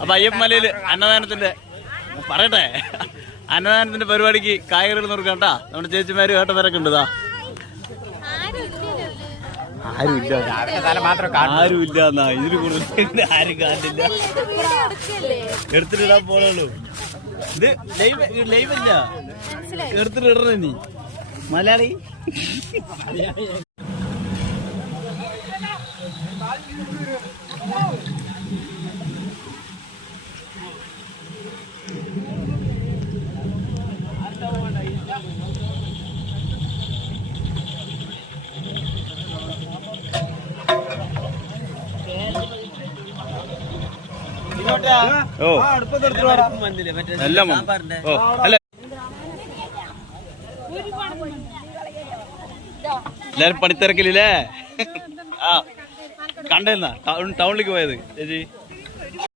അപ്പൊ അയ്യപ്പമലയില് അന്നദാനത്തിന്റെ പറയട്ടെ, അന്നദാനത്തിന്റെ പരിപാടിക്ക് കായകറികൾ നോക്കാം കേട്ടാ. നമ്മുടെ ചേച്ചിമാരും ഏട്ടന്മാരൊക്കെ ഉണ്ട്. ആരുമില്ല, ആരുമില്ല എന്നാ ഇതിന് കൂടുതൽ ആരും കാണില്ല. എടുത്തിട്ടിടാൻ പോലുള്ളൂ. ഇത് ലൈവല്ല, എടുത്തിട്ട് ഇടണ നീ മലയാളി. ഓ എല്ലാം ഓ അല്ല, എല്ലാരും പണിത്തിരക്കില്ലേ? ആ കണ്ടെന്നാ ടൗണിലേക്ക് പോയത് ചേച്ചി?